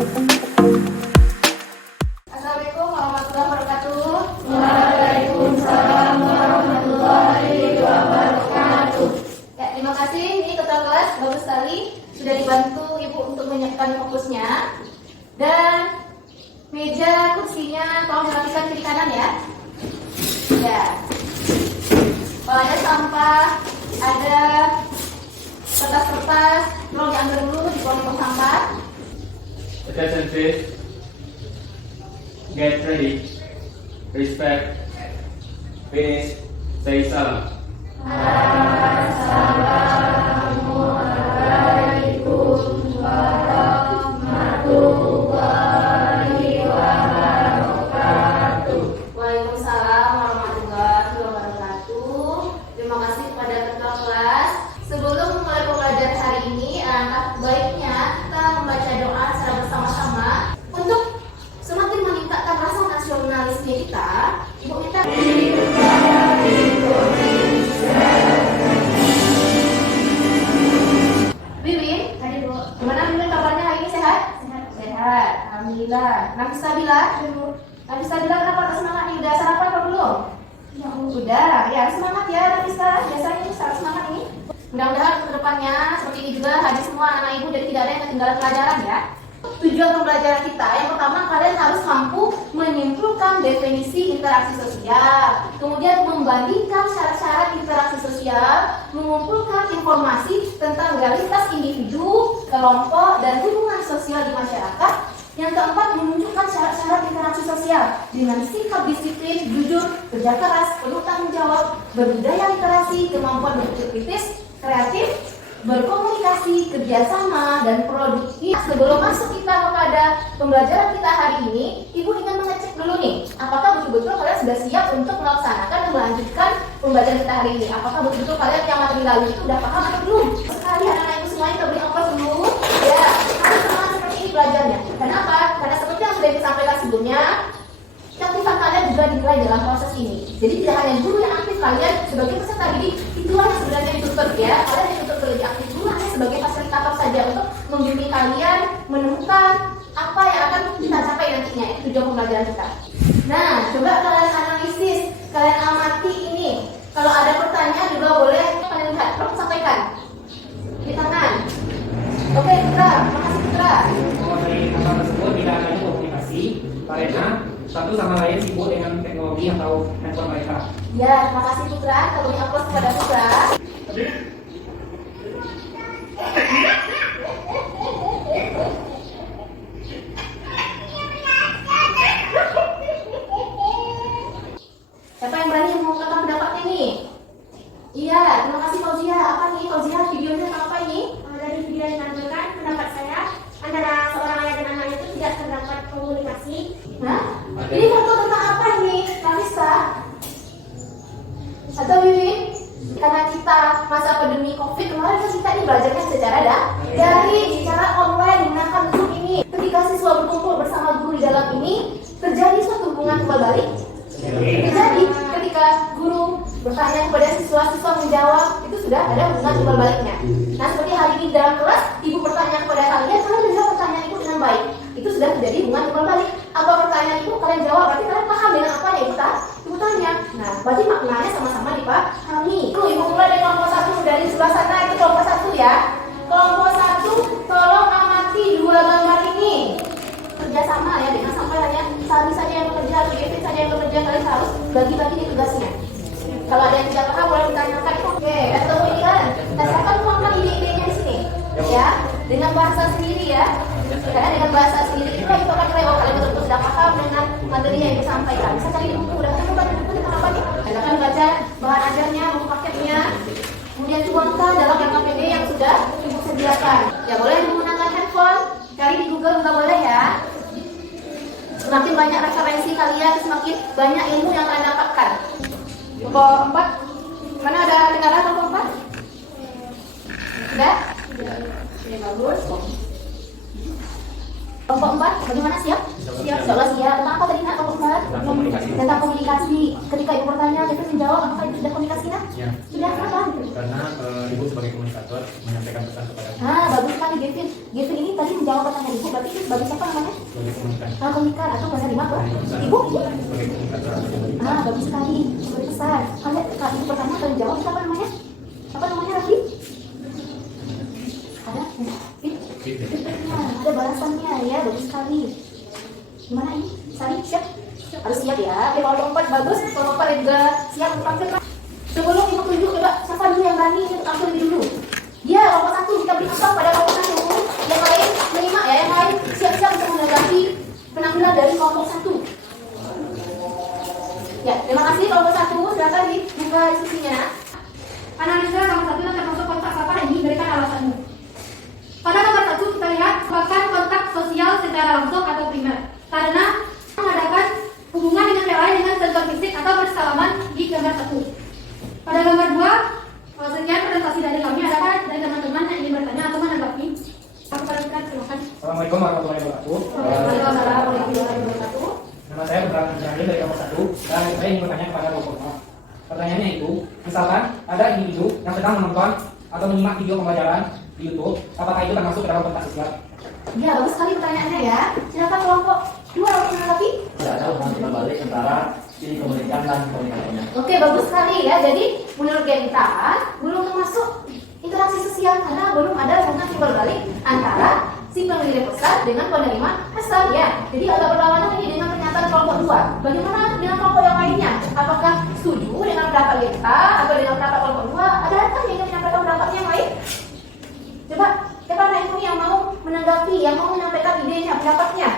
Assalamualaikum warahmatullahi wabarakatuh. Waalaikumsalam warahmatullahi wabarakatuh. Ya, terima kasih. Ini ketua kelas bagus sekali sudah dibantu Ibu untuk menyiapkan fokusnya. Dan meja kursinya tolong dirapikan kiri kanan ya. Ya. Kalau ada sampah, ada kertas-kertas, tolong diambil dulu di kolong sampah. Attention please. Get ready. Respect. Finish. Say salam. Assalamualaikum warahmatullahi wabarakatuh. Waalaikumsalam warahmatullahi wabarakatuh. Terima kasih kepada ketua kelas. Sebelum memulai pembelajaran hari ini, alangkah baiknya kita membaca doa secara bersama-sama untuk semakin meningkatkan rasa nasionalisme kita. Ibu minta Wiwin, gimana Wiwin kabarnya hari ini sehat? Sehat, alhamdulillah. Nafisabila, kenapa tak semangat nih? Udah sarapan apa belum? Udah, ya harus semangat ya Nafisa. Biasanya harus semangat ini. Mudah-mudahan ke depannya seperti ini juga hadir semua anak ibu dan tidak ada yang ketinggalan pelajaran ya. Tujuan pembelajaran kita yang pertama, kalian harus mampu menyimpulkan definisi interaksi sosial, kemudian membandingkan syarat-syarat interaksi sosial, mengumpulkan informasi tentang realitas individu, kelompok, dan hubungan sosial di masyarakat. Yang keempat, menunjukkan syarat-syarat interaksi sosial dengan sikap disiplin, jujur, kerja keras, penuh tanggung jawab, berbudaya literasi, kemampuan berpikir kritis, kreatif, berkomunikasi, kerjasama, dan produktif. Sebelum masuk kita kepada pembelajaran kita hari ini, Ibu ingin mengecek dulu nih, apakah betul-betul kalian sudah siap untuk melaksanakan dan melanjutkan pembelajaran kita hari ini? Apakah betul-betul kalian yang materi lalu itu udah paham atau belum? Sekali anak-anak Ibu semuanya kita beri ongkos dulu. Ya, harus semangat seperti ini belajarnya. Kenapa? Karena seperti yang sudah disampaikan sebelumnya, keaktifan kalian juga dinilai dalam proses ini. Jadi tidak hanya guru yang aktif, kalian sebagai peserta didik itulah yang sebenarnya dituntut ya. Kalian dituntut lebih aktif, guru hanya sebagai fasilitator saja untuk membimbing kalian menemukan apa yang akan kita capai nantinya. Itu tujuan pembelajaran kita. Nah, coba kalian analisis, kalian amati ini. Kalau ada pertanyaan juga boleh kalian lihat, tolong sampaikan di tangan. Oke, Putra, makasih Putra. Dari kata tersebut tidak adanya komunikasi karena satu sama lain sibuk dengan teknologi atau handphone mereka. Ya, terima kasih Putra. Kita beri aplaus kepada Putra. Siapa yang berani mengungkapkan pendapatnya nih? Iya, terima kasih Fauzia. Apa nih Fauzia? Videonya tentang apa ini? Dari video yang ditampilkan, pendapat saya antara seorang ayah dan anaknya itu tidak terdapat komunikasi. Hah? Ini foto tentang apa ini? Kalista? Atau Wiwin? Karena kita masa pandemi COVID kemarin kan kita ini belajarnya secara daring, secara online menggunakan Zoom ini. Ketika siswa berkumpul bersama guru di dalam ini, terjadi suatu hubungan timbal balik. Terjadi ketika guru bertanya kepada siswa, siswa menjawab, itu sudah ada hubungan timbal baliknya. Nah, seperti hari ini dalam kelas, ibu bertanya kepada kalian menjawab pertanyaan ibu dengan baik. Itu sudah terjadi hubungan timbal balik. Apa pertanyaan ibu kalian jawab, berarti kalian paham dengan apa yang ibu tanya. Nah, berarti maknanya sama-sama dipahami. Ibu mulai dari kelompok 1 dari sebelah sana, itu kelompok 1 ya. Kelompok 1, tolong amati dua gambar ini. Kerjasama ya, dengan sampai hanya Sari saja yang bekerja atau Gavin saja yang bekerja, kalian harus bagi-bagi nih tugasnya. Kalau ada yang tidak paham boleh ditanyakan. Oke, atau ini kan, nah silakan tuangkan ide-idenya di sini, ya, dengan bahasa sendiri ya. Karena dengan bahasa sendiri itu akan nilai kalian betul-betul sudah paham dengan materi yang disampaikan. Bisa cari buku, udah ketemu baca buku tentang apa nih? Silakan baca bahan ajarnya, buku paketnya, kemudian tuangkan dalam KPD yang sudah ibu sediakan. Ya boleh menggunakan handphone, cari di Google juga boleh ya. Semakin banyak referensi kalian, semakin banyak ilmu yang kalian dapatkan. Kelompok 4, mana ada kendala kelompok 4? Sudah? Oke, bagus. Kelompok 4, bagaimana siap? Siap, insya siap. Tentang apa tadi nak kelompok 4? Tentang komunikasi. Ketika ibu bertanya, kita menjawab, apakah itu sudah komunikasi nak? Ya. Sudah, kenapa? Karena ibu sebagai komunikator menyampaikan pesan kepada Bagus sekali Gavin. Gavin ini tadi menjawab pertanyaan ibu, berarti itu sebagai siapa sebagai komunikan. Komunikan atau bahasa lima apa? Ibu? Sebagai komunikator. Bagus sekali. Memberi pesan. Kalian kali ini pertama kalian jawab itu apa namanya? Apa namanya Raffi? Ada? Ada balasannya ya, bagus sekali. Gimana ini? Sari, siap? Harus siap ya. Oke, kalau lompat bagus, kalau lompat juga siap tampil. Sebelum ibu tunjuk, coba siapa dulu yang berani untuk tampil lebih dulu? Dia lompat satu, kita beri contoh pada lompat satu. Yang lain menyimak ya, yang lain siap-siap untuk menanggapi penampilan dari kelompok satu. Ya, terima kasih kelompok satu. Silakan dibuka diskusinya. Analisa nomor 1 yang termasuk kontak apa ini berikan alasanmu. Pada nomor 1 kita lihat bahkan kontak sosial secara langsung atau primer karena mengadakan hubungan dengan yang lain dengan sentuhan fisik atau bersalaman di gambar 1. Pada gambar 2, sekian presentasi dari kami. Adakah dari teman-teman yang ingin bertanya atau menanggapi? Aku perhatikan, silakan. Assalamualaikum warahmatullahi wabarakatuh. Waalaikumsalam warahmatullahi wabarakatuh. Nama saya Ibrahim Jamil dari kelompok 1 dan saya ingin bertanya kepada kelompok 2. Pertanyaannya itu, misalkan ada individu yang sedang menonton atau menyimak video pembelajaran di YouTube, apakah itu termasuk dalam kontak sosial? Ya, bagus sekali pertanyaannya ya. Silakan kelompok 2 untuk menanggapi. Tidak ada hubungan timbal balik antara si komunikan dan komunikannya. Oke, bagus sekali ya. Jadi menurut kita belum termasuk interaksi sosial karena belum ada hubungan timbal balik antara si pengirim pesan dengan penerima pesan ya. Jadi agak berlawanan ini dengan pernyataan kelompok 2. Bagaimana dengan kelompok yang lainnya? Apakah setuju dengan pendapat kita atau dengan pendapat kelompok 2? Ada kan yang menyampaikan pendapat yang lain? Coba siapa itu yang mau menanggapi, yang mau menyampaikan idenya, pendapatnya?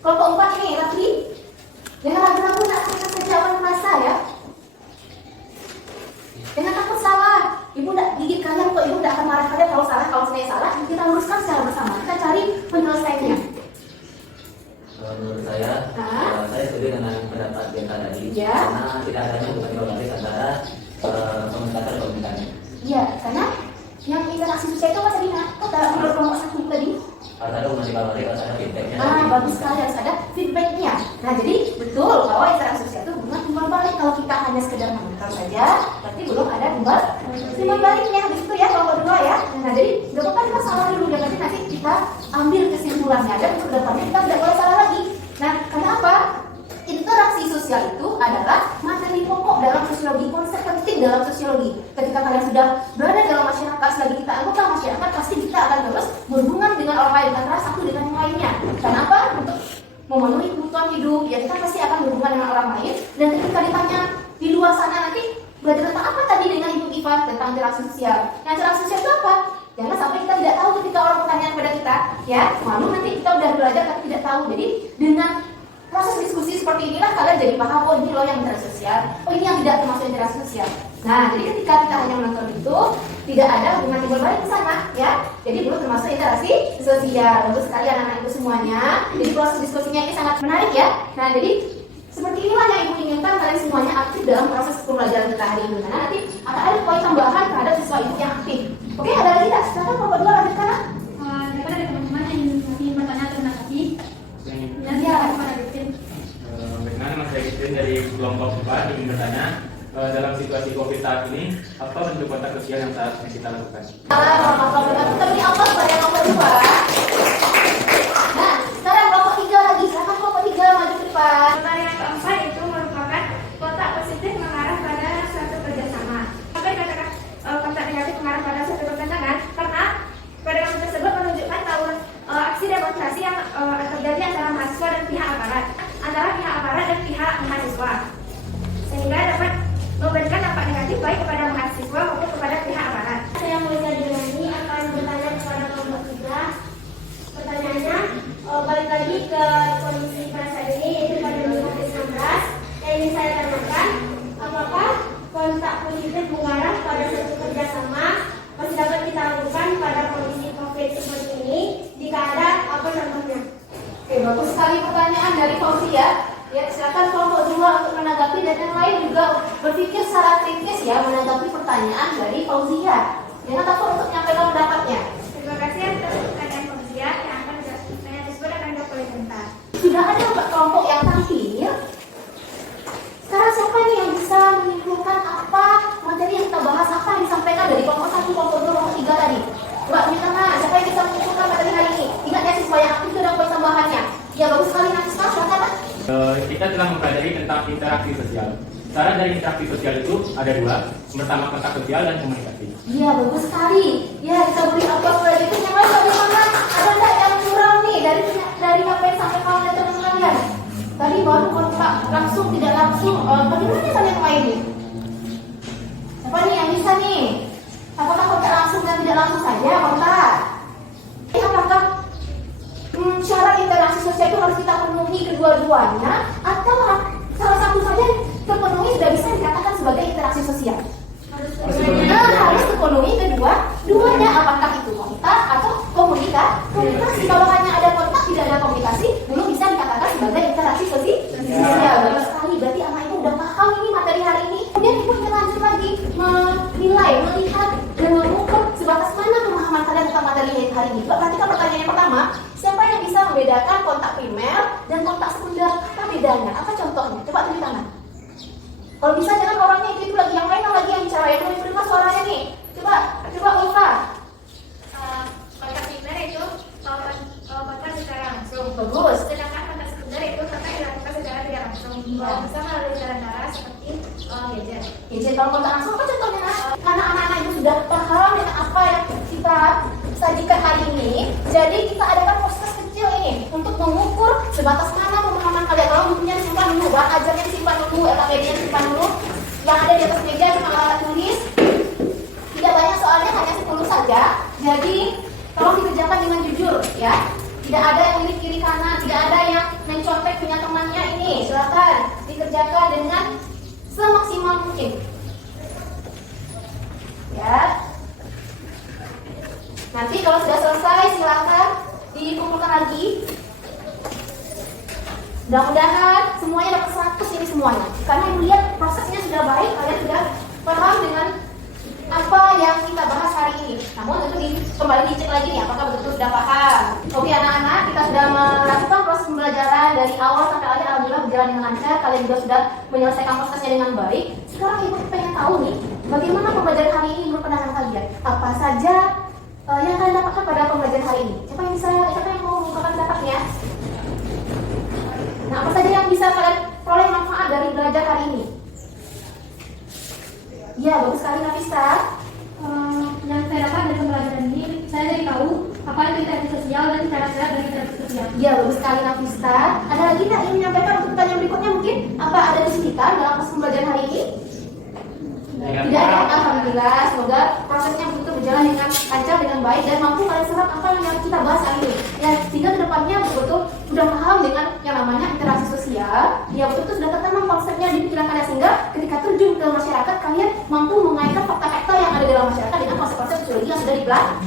Kelompok 4 ini, Raffi. Jangan ragu-ragu, nak saja awan merasa ya. Jangan takut salah. Ibu tidak gigit kalian kok, ibu tidak akan marah kalian kalau salah. Kalau saya salah, kita luruskan secara bersama. Kita cari penyelesaiannya. Menurut saya setuju dengan pendapat Benta tadi. Ya. Karena tidak adanya hubungan timbal balik antara komunikator dan komunikannya. Iya, karena yang interaksi sosial itu apa tadi nak? Kata menurut kelompok 1 tadi. Harus ada hubungan timbal balik, harus ada feedbacknya. Bagus sekali, harus ada feedbacknya. Nah, jadi betul bahwa interaksi sosial itu hubungan timbal balik. Kalau kita hanya sekedar menonton saja, berarti belum ada timbal baliknya. Begitu ya kelompok 2 ya. Nah, jadi nggak apa-apa kita salah dulu, ya nanti kita ambil kesimpulannya dan untuk depannya kita tidak boleh salah lagi. Nah, karena apa? Interaksi sosial itu adalah materi pokok dalam sosiologi, konsep penting dalam sosiologi. Ketika kalian sudah berada dalam masyarakat, selagi kita anggota masyarakat, pasti kita akan terus berhubungan dengan orang lain antara satu dengan yang lainnya. Kenapa? Untuk memenuhi kebutuhan hidup, ya kita pasti akan berhubungan dengan orang lain. Dan ketika ditanya di luar sana nanti belajar tentang apa tadi dengan Ibu Ivan tentang interaksi sosial. Yang interaksi sosial itu apa? Jangan sampai kita tidak tahu ketika orang bertanya kepada kita, ya malu nanti kita udah belajar tapi tidak tahu. Jadi dengan proses diskusi seperti inilah kalian jadi paham, oh ini loh yang interaksi sosial, oh ini yang tidak termasuk interaksi sosial. Nah, jadi ketika kita hanya menonton itu, tidak ada hubungan timbal balik ke sana, ya. Jadi belum termasuk interaksi sosial. Bagus sekali anak-anak ibu semuanya. Jadi proses diskusinya ini sangat menarik ya. Nah, jadi seperti inilah yang ibu inginkan kalian semuanya aktif dalam proses pembelajaran kita hari ini. Karena nanti akan ada poin tambahan terhadap siswa ibu yang aktif. Oke, ada lagi tak? Silakan kelompok 2 lanjutkan. Daripada ada teman-teman yang ingin bertanya atau menanggapi, Ya. Bagaimana Mas Registrin dari kelompok 4 ingin bertanya, dalam situasi COVID saat ini, apa bentuk kontak sosial yang seharusnya kita lakukan? Kita beri apa pada kelompok 2. Nah, sekarang kelompok 3 lagi. Silakan kelompok 3 maju ke depan. Yang keempat itu merupakan kontak positif mengarah pada suatu kerjasama. Apa dikatakan kontak negatif mengarah pada suatu pertentangan? Karena pada waktu tersebut menunjukkan bahwa aksi demonstrasi yang terjadi antara mahasiswa dan pihak aparat, dan pihak mahasiswa, sehingga dapat memberikan dampak negatif baik kepada mahasiswa maupun kepada pihak aparat. Saya Mulya Dilani akan bertanya kepada kelompok 3. Pertanyaannya balik lagi ke kondisi pada saat ini, yaitu pada COVID-19. Yang ingin saya tanyakan, apakah kontak positif mengarah pada suatu kerjasama masih dapat kita lakukan pada kondisi COVID seperti ini? Jika ada, apa contohnya? Oke, bagus sekali pertanyaan dari Fauzia. Ya, silakan kelompok 2 untuk menanggapi dan yang lain juga berpikir secara kritis ya menanggapi pertanyaan dari Fauzia. Jangan takut untuk menyampaikan pendapatnya. Terima kasih atas pertanyaan Fauzia yang akan saya disebut akan jawab oleh Benta. Sudah ada kelompok yang tampil. Sekarang siapa nih yang bisa menyimpulkan apa materi yang kita bahas, apa yang disampaikan dari kelompok 1, kelompok 2, kelompok 3 tadi? Coba minta siapa yang bisa menyimpulkan materi hari ini? Ingat ya siswa yang aktif itu ada poin tambahannya. Ya bagus sekali Nafisa, silakan Pak. Kita telah mempelajari tentang interaksi sosial. Cara dari interaksi sosial itu ada dua. Pertama, kontak sosial dan komunikasi. Iya bagus sekali. Ya kita beri aplaus lagi. Yang lain bagaimana? Ada nggak yang kurang nih dari apa yang sampai kalian teman kalian? Tadi baru kontak langsung tidak langsung. Bagaimana kalian yang lain nih? Siapa nih yang bisa nih? Apakah kontak langsung dan tidak langsung saja kontak? Apakah syarat interaksi sosial itu harus kita penuhi kedua-duanya atau salah satu saja terpenuhi sudah bisa dikatakan sebagai interaksi sosial? Harus terpenuhi kedua-duanya. Apakah itu kontak atau komunikasi? Kalau hanya ada kontak tidak ada komunikasi, belum bisa dikatakan sebagai interaksi sosial. Bagus sekali. Berarti anak ibu udah paham ini materi hari ini. Kemudian ibu lanjut lagi menilai, melihat dan mengukur sebatas mana pemahaman kalian tentang materi hari ini. Perhatikan pertanyaan yang pertama. Siapa yang bisa membedakan kontak primer dan kontak sekunder? Apa bedanya? Apa contohnya? Coba tunjuk tangan. Kalau bisa jangan orangnya itu lagi, yang lain lagi yang bicara, yang belum terima suaranya nih. Coba Ulfa. Kontak primer itu kontak secara langsung. Bagus. Sedangkan kontak sekunder itu kontak dilakukan secara tidak langsung. Bisa melalui cara-cara seperti gadget. Gadget. Kalau kontak langsung apa contohnya? Karena anak-anak itu sudah paham dengan apa yang kita sajikan hari ini, jadi kita adakan proses kecil ini untuk mengukur sebatas mana pemahaman kalian. Kalau bukunya disimpan dulu, bahan ajarnya disimpan dulu, LKPD-nya disimpan dulu, yang ada di atas meja cuma alat tulis. Tidak banyak soalnya, hanya 10 saja. Jadi tolong dikerjakan dengan jujur ya. Tidak ada yang lirik kiri kanan, tidak ada yang mencontek punya temannya ini. Silakan dikerjakan dengan semaksimal mungkin. Ya. Nanti kalau sudah selesai silakan dikumpulkan lagi. Mudah-mudahan semuanya dapat 100 ini semuanya. Karena melihat prosesnya sudah baik, kalian sudah paham dengan apa yang kita bahas hari ini. Namun itu kembali dicek lagi nih, apakah betul-betul sudah paham. Oke anak-anak, kita sudah melakukan proses pembelajaran dari awal sampai akhir. Alhamdulillah berjalan dengan lancar. Kalian juga sudah menyelesaikan prosesnya dengan baik. Sekarang ibu pengen tahu nih, bagaimana pembelajaran hari ini menurut pandangan kalian? Apa saja yang kalian dapatkan pada pembelajaran hari ini? Siapa yang mau mengungkapkan pendapatnya? Nah, apa saja yang bisa kalian peroleh manfaat dari belajar hari ini? Ya, bagus sekali Nafisa. Yang saya dapat dari pembelajaran ini, saya jadi tahu apa itu interaksi sosial dan cara-cara dari interaksi sosial. Ya, bagus sekali Nafisa. Ada lagi yang ingin menyampaikan untuk pertanyaan berikutnya mungkin? Apa ada kesulitan dalam proses pembelajaran hari ini? Tidak ada. Alhamdulillah, semoga prosesnya betul berjalan dengan lancar, dengan baik dan mampu kalian serap apa yang kita bahas hari ini. Ya, sehingga kedepannya betul-betul sudah paham dengan yang namanya interaksi sosial. Ya, betul-betul sudah tertanam konsepnya di pikiran kalian sehingga ketika terjun ke masyarakat kalian mampu mengaitkan fakta-fakta yang ada di dalam masyarakat dengan konsep-konsep sosiologi yang sudah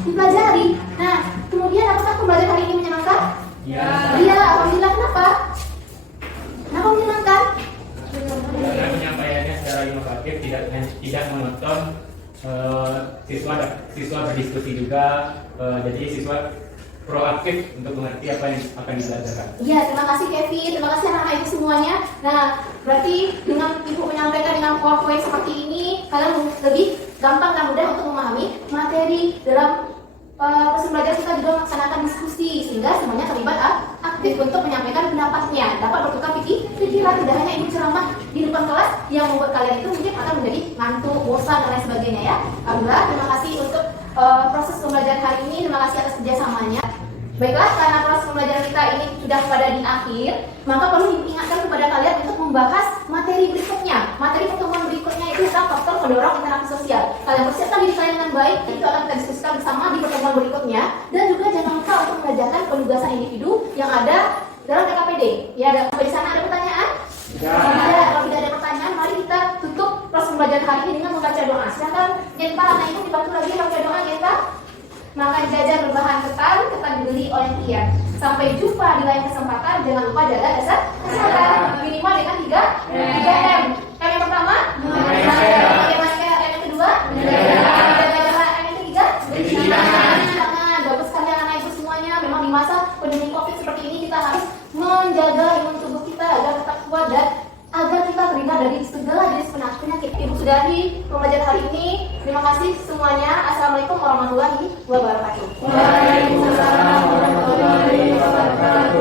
dipelajari. Nah, kemudian apakah pembelajaran hari ini menyenangkan? Ya. Iya, alhamdulillah. Kenapa? Kenapa menyenangkan? Karena penyampaiannya secara inovatif, tidak monoton. Siswa berdiskusi juga, jadi siswa proaktif untuk mengerti apa yang akan dipelajarkan. Iya, terima kasih Kevin, terima kasih anak-anak ibu semuanya. Nah, berarti dengan ibu menyampaikan dengan PowerPoint seperti ini, kalian lebih gampang dan mudah untuk memahami materi dalam proses belajar. Kita juga melaksanakan diskusi sehingga semuanya terlibat aktif untuk menyampaikan pendapatnya, dapat bertukar pikiran. Tidak hanya ibu ceramah di depan kelas yang membuat kalian itu mungkin akan menjadi ngantuk, bosan dan lain sebagainya ya. Alhamdulillah, terima kasih untuk proses pembelajaran hari ini, terima kasih atas kerjasamanya. Baiklah, karena proses pembelajaran kita ini sudah pada di akhir, maka perlu diingatkan kepada kalian untuk membahas materi berikutnya. Materi pertemuan berikutnya itu tentang faktor pendorong interaksi sosial. Kalian persiapkan diri kalian dengan baik, itu akan kita diskusikan bersama di pertemuan berikutnya. Dan juga jangan lupa untuk mengajarkan penugasan individu yang ada dalam LKPD. Ya, sampai di sana ada pertanyaan? Ya. Kalau tidak ada pertanyaan, mari kita tutup proses pembelajaran hari ini dengan membaca doa. Silakan Genta, anak ibu dibantu lagi baca doa Genta. Makan jajan berbahan ketan dibeli oleh Tia. Sampai jumpa di lain kesempatan. Jangan lupa jaga kesehatan minimal dengan 3M. M yang pertama, pakai masker. M yang kedua, jaga jarak. M yang ketiga, cuci tangan. Bagus sekali anak ibu semuanya. Memang di masa pandemi COVID seperti ini kita harus menjaga imun tubuh kita agar tetap kuat dan agar kita terhindar dari segala jenis penyakit. Ibu sudahi pembelajaran hari ini. Terima kasih semuanya. Assalamualaikum warahmatullahi wabarakatuh. Waalaikumsalam warahmatullahi wabarakatuh.